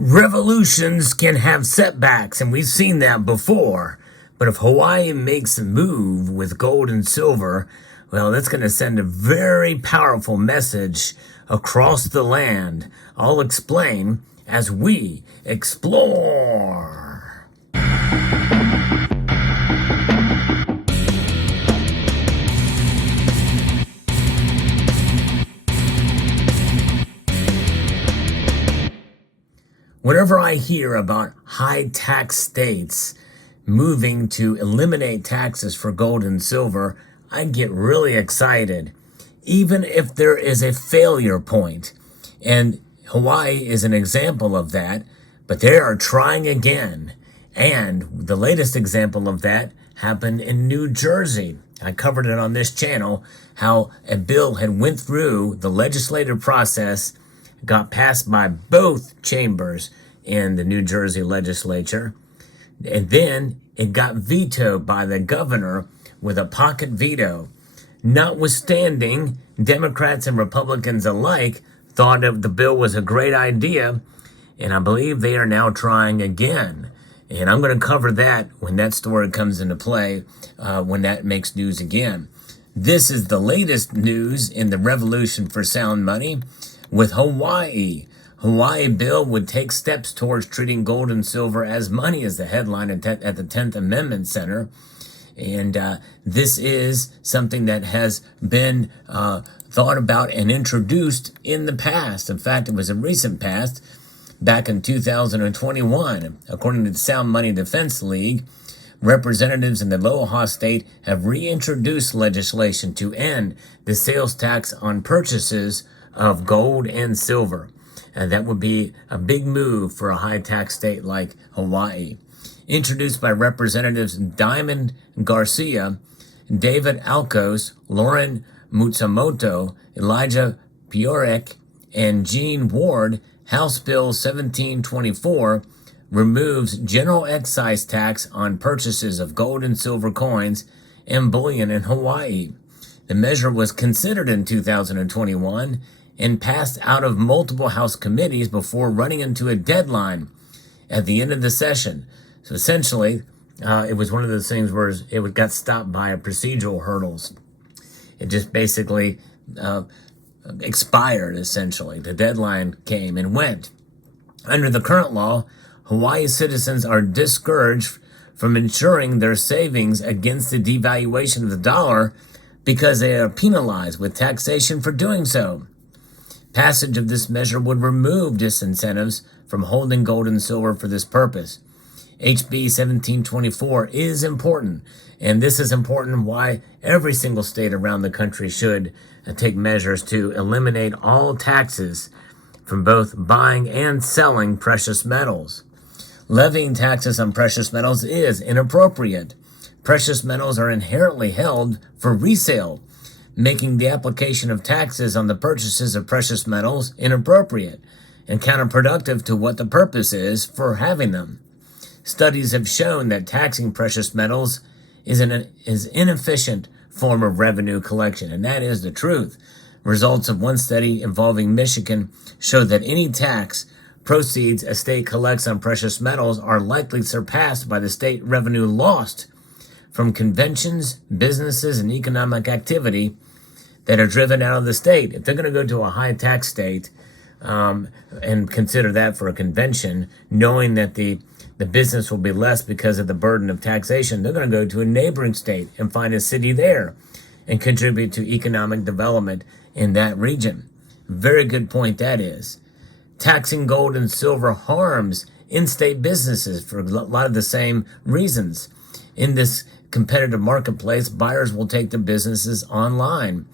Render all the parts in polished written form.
Revolutions can have setbacks, and we've seen that before. But if Hawaii makes a move with gold and silver, well, that's going to send a very powerful message across the land. I'll explain as we explore. Whenever I hear about high tax states moving to eliminate taxes for gold and silver, I get really excited, even if there is a failure point. And Hawaii is an example of that, but they are trying again. And the latest example of that happened in New Jersey. I covered it on this channel, how a bill had went through the legislative process, got passed by both chambers in the New Jersey legislature, and then it got vetoed by the governor with a pocket veto. Notwithstanding, Democrats and Republicans alike thought the bill was a great idea, and I believe they are now trying again. And I'm going to cover that when that story comes into play, when that makes news again. This is the latest news in the revolution for sound money with Hawaii. Hawaii bill would take steps towards treating gold and silver as money, as the headline at the 10th Amendment Center. And this is something that has been thought about and introduced in the past. In fact, it was a recent past, back in 2021. According to the Sound Money Defense League, representatives in the Aloha State have reintroduced legislation to end the sales tax on purchases of gold and silver. And that would be a big move for a high tax state like Hawaii. Introduced by Representatives Diamond Garcia, David Alcos, Lauren Mutsamoto, Elijah Piorek, and Gene Ward, House Bill 1724 removes general excise tax on purchases of gold and silver coins and bullion in Hawaii. The measure was considered in 2021 and passed out of multiple House committees before running into a deadline at the end of the session. So essentially, it was one of those things where it got stopped by procedural hurdles. It just basically expired, essentially. The deadline came and went. Under the current law, Hawaii citizens are discouraged from insuring their savings against the devaluation of the dollar because they are penalized with taxation for doing so. Passage of this measure would remove disincentives from holding gold and silver for this purpose. HB 1724 is important, and this is important why every single state around the country should take measures to eliminate all taxes from both buying and selling precious metals. Levying taxes on precious metals is inappropriate. Precious metals are inherently held for resale, making the application of taxes on the purchases of precious metals inappropriate and counterproductive to what the purpose is for having them. Studies have shown that taxing precious metals is an inefficient form of revenue collection, and that is the truth. Results of one study involving Michigan show that any tax proceeds a state collects on precious metals are likely surpassed by the state revenue lost from conventions, businesses, and economic activity that are driven out of the state. If they're going to go to a high tax state and consider that for a convention, knowing that the business will be less because of the burden of taxation, they're going to go to a neighboring state and find a city there and contribute to economic development in that region. Very good point that is. Taxing gold and silver harms in-state businesses for a lot of the same reasons. In this competitive marketplace, buyers will take the businesses online,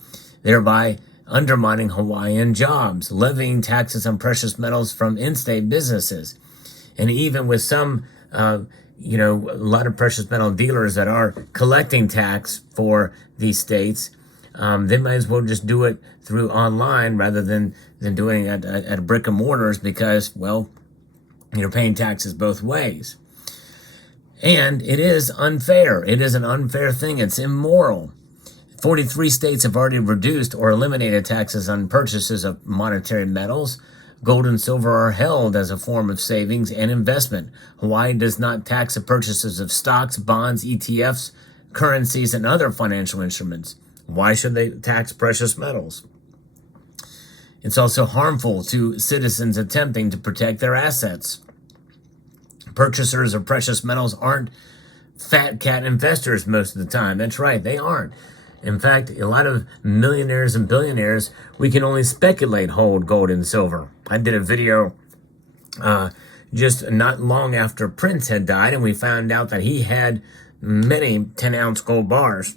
thereby undermining Hawaiian jobs, levying taxes on precious metals from in-state businesses. And even with some, a lot of precious metal dealers that are collecting tax for these states, they might as well just do it through online rather than doing it at brick and mortars because, well, you're paying taxes both ways. And it is unfair. It is an unfair thing. It's immoral. 43 states have already reduced or eliminated taxes on purchases of monetary metals. Gold and silver are held as a form of savings and investment. Hawaii does not tax the purchases of stocks, bonds, ETFs, currencies, and other financial instruments. Why should they tax precious metals? It's also harmful to citizens attempting to protect their assets. Purchasers of precious metals aren't fat cat investors most of the time. That's right, they aren't. In fact, a lot of millionaires and billionaires, we can only speculate hold gold and silver. I did a video just not long after Prince had died, and we found out that he had many 10-ounce gold bars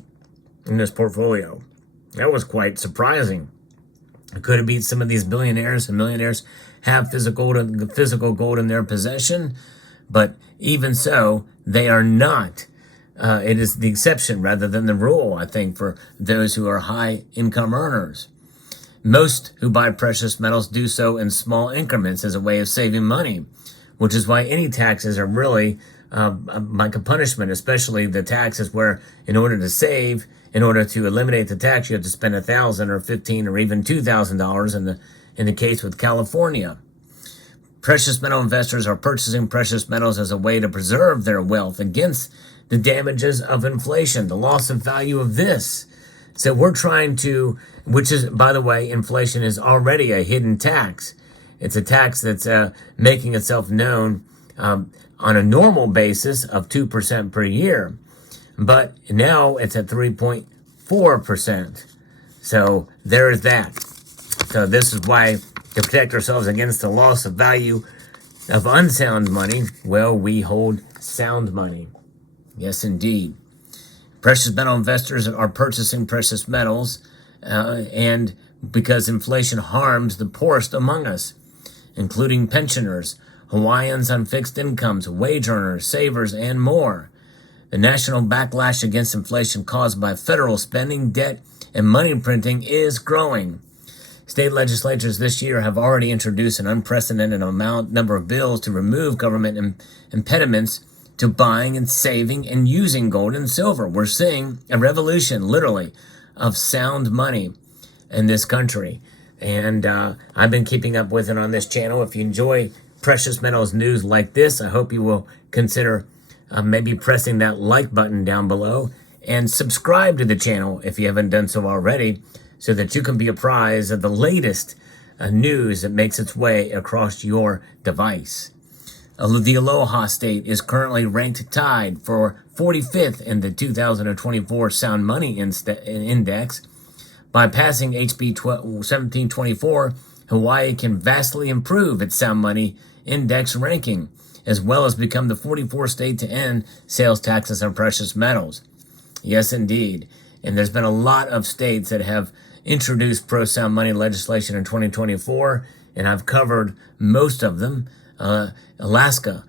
in his portfolio. That was quite surprising. Could it be some of these billionaires and millionaires have physical gold in their possession? But even so, they are not. It is the exception rather than the rule, I think, for those who are high income earners. Most who buy precious metals do so in small increments as a way of saving money, which is why any taxes are really like a punishment, especially the taxes where in order to save, in order to eliminate the tax, you have to spend $1,000 or $1,500 or even $2,000 in the case with California. Precious metal investors are purchasing precious metals as a way to preserve their wealth against the damages of inflation, the loss of value of this. So we're trying to, which is, by the way, inflation is already a hidden tax. It's a tax that's making itself known on a normal basis of 2% per year. But now it's at 3.4%. So there is that. So this is why, to protect ourselves against the loss of value of unsound money, well, we hold sound money. Yes, indeed. Precious metal investors are purchasing precious metals, and because inflation harms the poorest among us, including pensioners, Hawaiians on fixed incomes, wage earners, savers, and more. The national backlash against inflation caused by federal spending, debt, and money printing is growing. State legislatures this year have already introduced an unprecedented number of bills to remove government impediments to buying and saving and using gold and silver. We're seeing a revolution, literally, of sound money in this country. And I've been keeping up with it on this channel. If you enjoy precious metals news like this, I hope you will consider maybe pressing that like button down below and subscribe to the channel if you haven't done so already, so that you can be apprised of the latest news that makes its way across your device. The Aloha State is currently ranked tied for 45th in the 2024 Sound Money Index. By passing HB 1724, Hawaii can vastly improve its Sound Money Index ranking, as well as become the 44th state to end sales taxes on precious metals. Yes, indeed. And there's been a lot of states that have introduced pro-sound money legislation in 2024, and I've covered most of them. Alaska,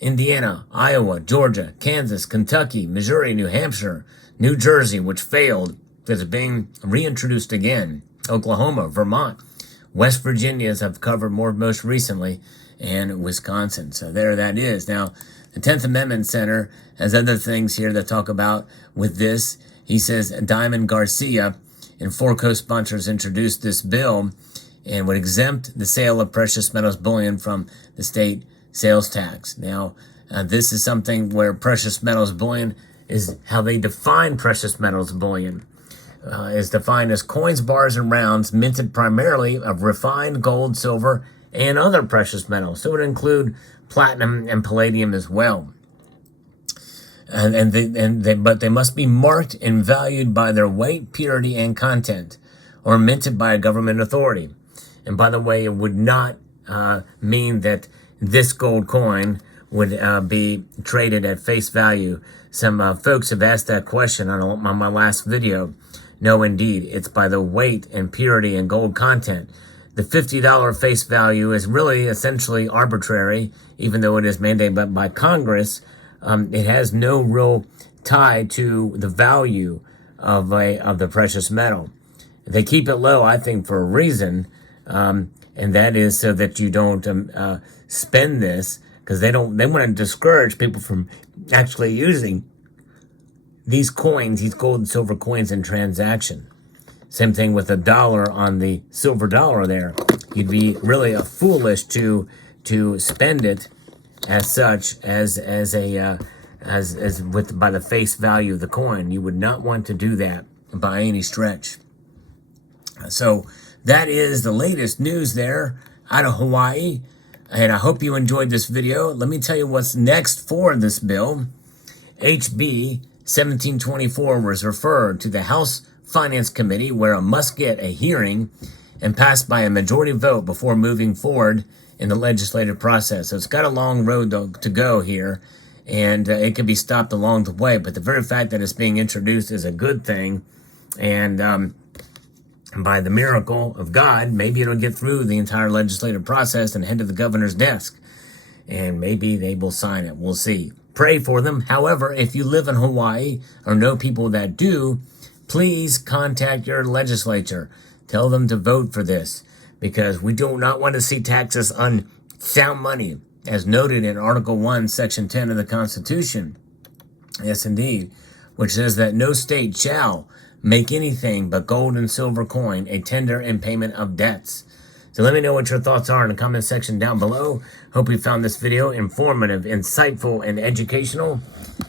Indiana, Iowa, Georgia, Kansas, Kentucky, Missouri, New Hampshire, New Jersey, which failed because it's being reintroduced again, Oklahoma, Vermont, West Virginia, as I've covered most recently, and Wisconsin. So there that is. Now, the 10th Amendment Center has other things here that talk about with this. He says Diamond Garcia and 4 co-sponsors introduced this bill and would exempt the sale of precious metals bullion from the state sales tax. Now, this is something where precious metals bullion is how they define precious metals bullion. Is defined as coins, bars, and rounds minted primarily of refined gold, silver, and other precious metals. So it would include platinum and palladium as well. But they must be marked and valued by their weight, purity, and content, or minted by a government authority. And by the way, it would not mean that this gold coin would be traded at face value. Some folks have asked that question on my last video. No, indeed, it's by the weight and purity and gold content. The $50 face value is really essentially arbitrary, even though it is mandated by Congress. It has no real tie to the value of the precious metal. They keep it low, I think, for a reason, and that is so that you don't spend this, because they want to discourage people from actually using these coins, these gold and silver coins, in transaction. Same thing with the dollar on the silver dollar there. you'd be really foolish to spend it as such as with by the face value of the coin. You would not want to do that by any stretch. So that is the latest news there out of Hawaii, and I hope you enjoyed this video. Let me tell you what's next for this bill. HB 1724 was referred to the House Finance Committee, where it must get a hearing and passed by a majority vote before moving forward in the legislative process. So it's got a long road to go here, and it could be stopped along the way. But the very fact that it's being introduced is a good thing, and by the miracle of God, maybe it'll get through the entire legislative process and head to the governor's desk, and maybe they will sign it. We'll see. Pray for them. However, if you live in Hawaii or know people that do, please contact your legislature. Tell them to vote for this, because we do not want to see taxes on sound money, as noted in Article 1, Section 10 of the Constitution. Yes, indeed, which says that no state shall make anything but gold and silver coin a tender in payment of debts. So let me know what your thoughts are in the comment section down below. Hope you found this video informative, insightful, and educational.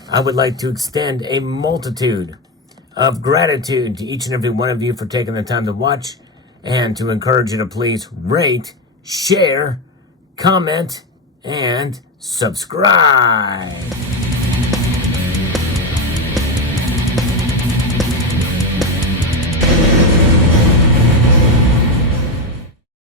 I would like to extend a multitude of gratitude to each and every one of you for taking the time to watch, and to encourage you to please rate, share, comment, and subscribe.